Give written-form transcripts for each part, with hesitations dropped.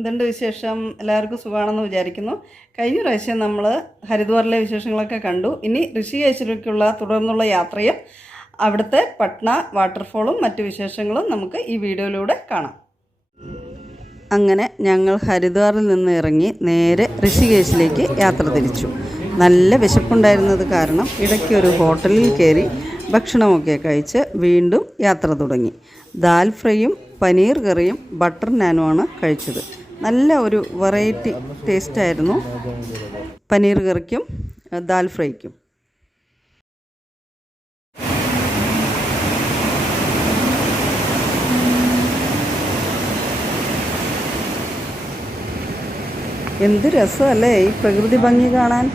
എന്തുണ്ട് വിശേഷം? എല്ലാവർക്കും സുഖമാണെന്ന് വിചാരിക്കുന്നു. കഴിഞ്ഞ പ്രാവശ്യം നമ്മൾ ഹരിദ്വാറിലെ വിശേഷങ്ങളൊക്കെ കണ്ടു. ഇനി ഋഷികേശിലേക്കുള്ള തുടർന്നുള്ള യാത്രയും അവിടുത്തെ പട്ന വാട്ടർഫോളും മറ്റു വിശേഷങ്ങളും നമുക്ക് ഈ വീഡിയോയിലൂടെ കാണാം. അങ്ങനെ ഞങ്ങൾ ഹരിദ്വാറിൽ നിന്ന് ഇറങ്ങി നേരെ ഋഷികേശിലേക്ക് യാത്ര തിരിച്ചു. നല്ല വിശപ്പുണ്ടായിരുന്നത് കാരണം ഇടയ്ക്ക് ഒരു ഹോട്ടലിൽ കയറി ഭക്ഷണമൊക്കെ കഴിച്ച് വീണ്ടും യാത്ര തുടങ്ങി. ദാൽ ഫ്രൈയും പനീർ കറിയും ബട്ടർ നാനുമാണ് കഴിച്ചത്. നല്ല ഒരു വെറൈറ്റി ടേസ്റ്റായിരുന്നു പനീർ കറിക്കും ദാൽ ഫ്രൈക്കും. എന്ത് രസമല്ലേ ഈ പ്രകൃതി ഭംഗി കാണാൻ.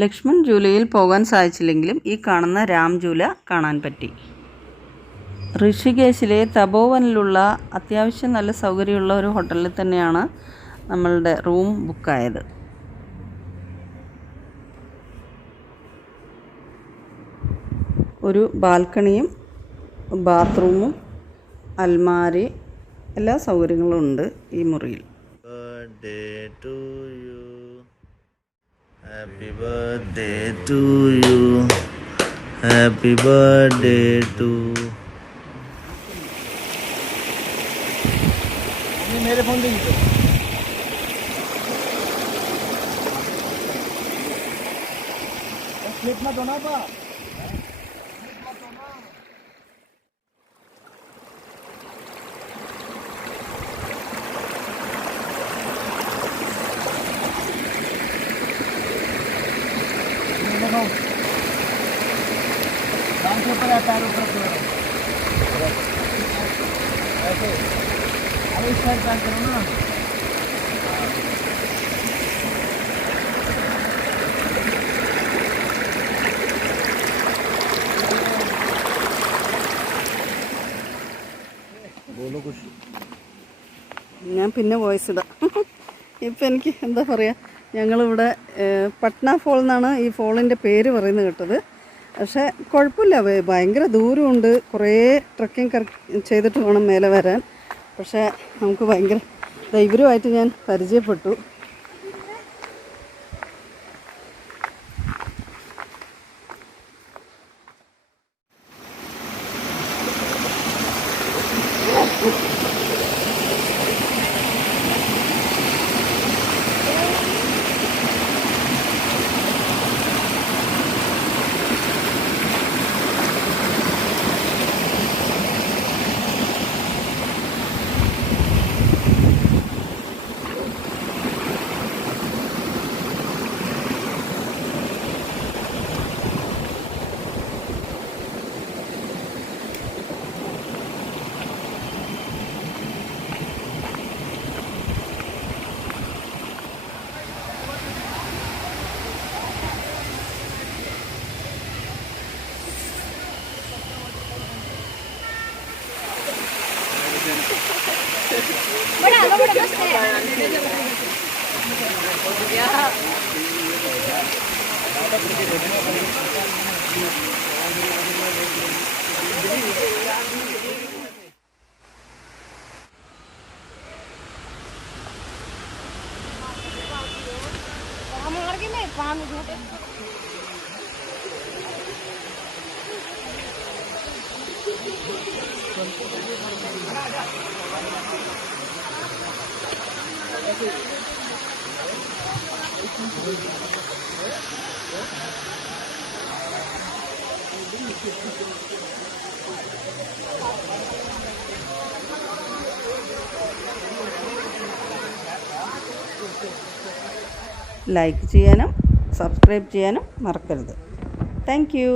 ലക്ഷ്മൺ ജൂലയിൽ പോകാൻ സാധിച്ചില്ലെങ്കിലും ഈ കാണുന്ന രാം ജൂല കാണാൻ പറ്റി. ഋഷികേശിലെ തപോവനിലുള്ള അത്യാവശ്യം നല്ല സൗകര്യമുള്ള ഒരു ഹോട്ടലിൽ തന്നെയാണ് നമ്മളുടെ റൂം ബുക്കായത്. ഒരു ബാൽക്കണിയും ബാത്റൂമും അൽമാരി എല്ലാ സൗകര്യങ്ങളും ഉണ്ട് ഈ മുറിയിൽ. Happy birthday to you. Happy birthday to ये मेरे फोन पे लीजिए. क्लिप मत होना पा. डांस ऊपर आता है ऊपर ऐसे अरे इस साइड डांस करो ना. बोलो कुछ. ഞാൻ പിന്നെ വോയിസ് ഇടാം. ഇപ്പം എനിക്ക് എന്താ പറയുക, ഞങ്ങളിവിടെ പട്ന ഫോൾ എന്നാണ് ഈ ഫോളിൻ്റെ പേര് പറയുന്നത് കേട്ടത്. പക്ഷേ കുഴപ്പമില്ല, ഭയങ്കര ദൂരമുണ്ട്, കുറേ ട്രക്കിംഗ് ചെയ്തിട്ട് വേണം മേലെ വരാൻ. പക്ഷേ നമുക്ക് ഭയങ്കര ധൈര്യമായിട്ട് ഞാൻ പരിചയപ്പെട്ടു. बड़ा मस्त है. हम लड़के में 5 मिनट ലൈക്ക് ചെയ്യാനും സബ്സ്ക്രൈബ് ചെയ്യാനും മറക്കരുത്. Thank you.